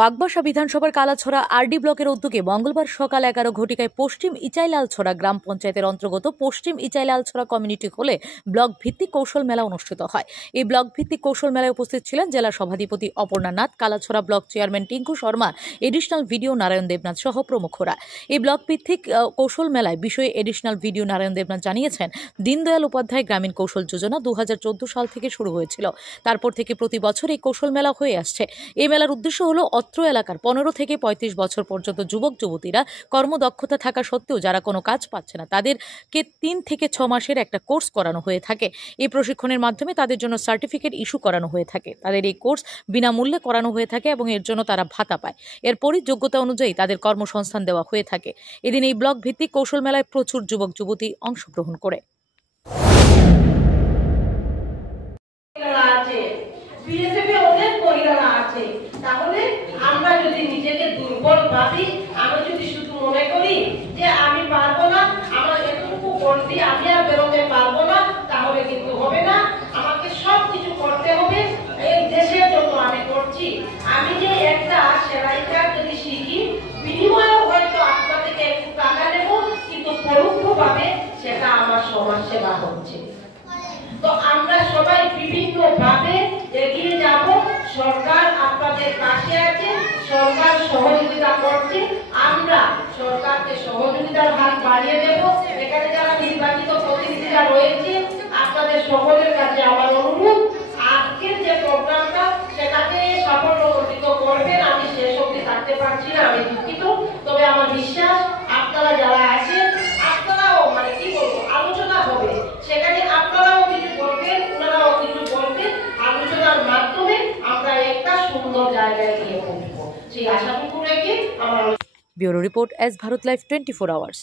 বাগবাসা বিধানসভার কালাছড়া আরডি ব্লকের উদ্যোগে মঙ্গলবার সকাল 11 ঘটিকায় পশ্চিম ইচাইলালছড়া গ্রাম পঞ্চায়েতের অন্তর্গত পশ্চিম ইচাইলালছড়া কমিউনিটি হলে ব্লক ভিত্তিক কৌশল মেলা অনুষ্ঠিত হয়। এই ব্লক ভিত্তিক কৌশল মেলায় উপস্থিত ছিলেন জেলা সভাধিপতি Aparna Nath, Kalachhara block chairman Tinku Sharma, additional video Narayan Debnath সহ প্রমুখরা। এই ব্লক ভিত্তিক কৌশল মেলায় বিষয়ে এডিশনাল ভিডিও নারায়ণ দেবনাথ জানিয়েছেন, দীনদয়াল উপাধ্যায় গ্রামীণ কৌশল যোজনা 2014 সাল থেকে শুরু হয়েছিল। তারপর থেকে প্রতি বছর এই কৌশল মেলা হয়ে আসছে। এই মেলার উদ্দেশ্য হলো অত্র এলাকার 15 থেকে 35 বছর পর্যন্ত যুবক যুবতীরা কর্মদক্ষতা থাকা সত্ত্বেও যারা কোনো কাজ পাচ্ছে না তাদেরকে 3 থেকে 6 মাসের একটা কোর্স করানো হয়ে থাকে। এই প্রশিক্ষণের মাধ্যমে তাদের জন্য সার্টিফিকেট ইস্যু করানো হয়ে থাকে। তাদের এই কোর্স বিনামূল্যে করানো হয়ে থাকে এবং এর জন্য তারা ভাতা পায়। এরপরই যোগ্যতা অনুযায়ী তাদের কর্মসংস্থান দেওয়া হয়ে থাকে। এদিন এই ব্লক ভিত্তিক কৌশল মেলায় প্রচুর যুবক যুবতী অংশগ্রহণ করে। তাহলে আমরা যদি নিজেকে দুর্বল ভাবি, আমরা যদি শুধু মনে করি যে আমি পারবো না, আমার এতটুকু করছি আমি আর বেরোতে পারবো না, তাহলে কিন্তু হবে না। আমাকে সব কিছু করতে হবে। এই দেশের জন্য আমি করছি। আমি যে একটা সেলাই কাজ যদি শিখি, বিনিময়ে হয়তো আপনার থেকে একটু টাকা নেব, কিন্তু পরোক্ষভাবে সেটা আমার সমাজ সেবা হচ্ছে। তো আমরা সবাই বিভিন্ন ভাবে এগিয়ে যাব। সরকার আপনাদের পাশে আছে, সরকার সহযোগিতা করছে। আমরা সরকারকে সহযোগিতার হাত বাড়িয়ে দেব। এখানে যারা নির্বাচিত প্রতিনিধিরা রয়েছে, আপনাদের সকলের কাছে আমার অনুরোধ, আজকের যে প্রোগ্রামটা সেটাকে সাফল্যমণ্ডিত করবেন। আমি শেষ অবধি থাকতে পারছি না, আমি দুঃখিত। তবে আমার বিশ্বাস আপনারা যারা আছেন, আপনারাও কি বলবো, আলোচনা হবে সেখানে, আপনারাও কিছু বলবেন, ওনারাও কিছু বলবেন। আলোচনার মাধ্যমে আমরা একটা সুন্দর জায়গায় গিয়ে পৌঁছবো, সেই আশাটুকু রেখে আমার। Bureau report, S Bharat live 24 hours.